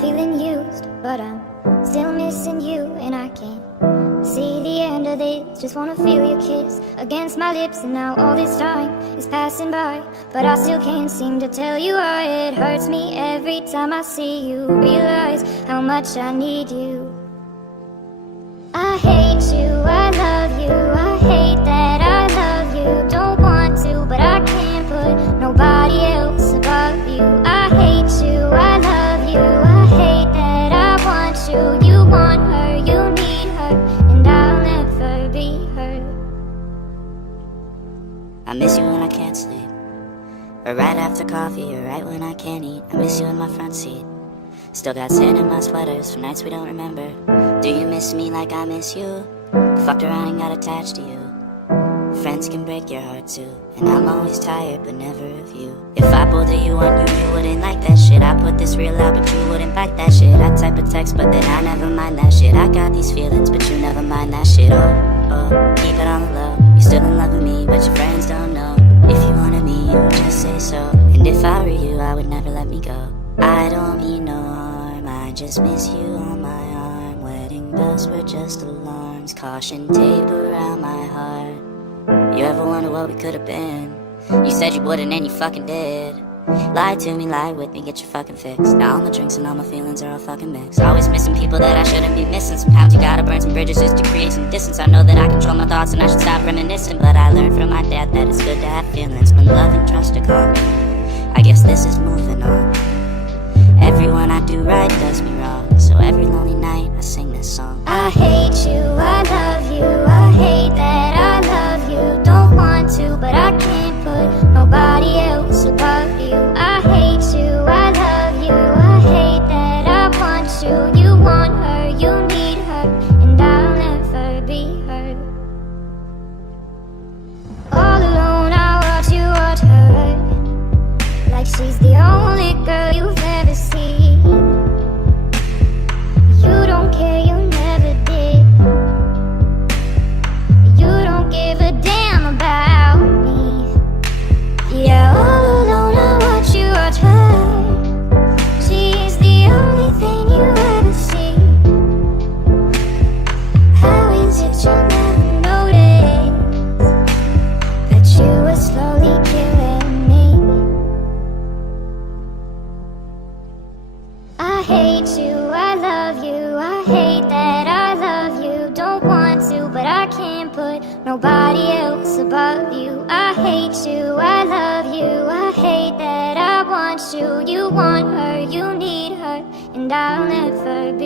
feeling used, but I'm still missing you, and I can't see the end of this. Just wanna feel your kiss against my lips, and now all this time is passing by, but I still can't seem to tell you why. It hurts me every time I see you, realize how much I need you. I hate you, I love you, I hate that I love you. Don't want to, but I can't put nobody else above you. I hate you, I love you, I hate that I want you. You want her, you need her, and I'll never be her. I miss you when I can't sleep, or right after coffee, or right when I can't eat. I miss you in my front seat. Still got sand in my sweaters from nights we don't remember. Do you miss me like I miss you? Fucked around and got attached to you. Friends can break your heart too, and I'm always tired but never of you. If I pulled a you on you, you wouldn't like that shit. I put this real out but you wouldn't bite that shit. I type a text but then I never mind that shit. I got these feelings but you never mind that shit. Oh, keep it on the low. You still in love with me but your friends don't know. If you wanted me, you would just say so. And if I were you, I would never let me go. I don't mean no harm, I just miss you on my arm. Wedding bells were just alarms, caution tape around my heart. You ever wonder what we could have been? You said you wouldn't and you fucking did. Lie to me, lie with me, get your fucking fix. Now all my drinks and all my feelings are all fucking mixed. Always missing people that I shouldn't be missing. Sometimes you gotta burn some bridges just to create some distance. I know that I control my thoughts and I should stop reminiscing, but I learned from my dad that it's good to have feelings when love and trust are gone. I guess this is moving on. Everyone I do right does me wrong, so every lonely night I sing this song. I hate you, I love you, I hate that I love you. Don't want to, but I can't put nobody else above you. I hate you, I love you, I hate that I want you. You want her, you need her, and I'll never be her. All alone I watch her, like she's the only girl you've ever seen. You don't care, you never did. You don't give a damn about me. Yeah, all alone I watch her. She's the only thing you ever see. How is it you never noticed that you were slowly killing me? I hate you, I love you, I hate that I love you. Don't want to, but I can't put nobody else above you. I hate you, I love you, I hate that I want you. You want her, you need her, and I'll never be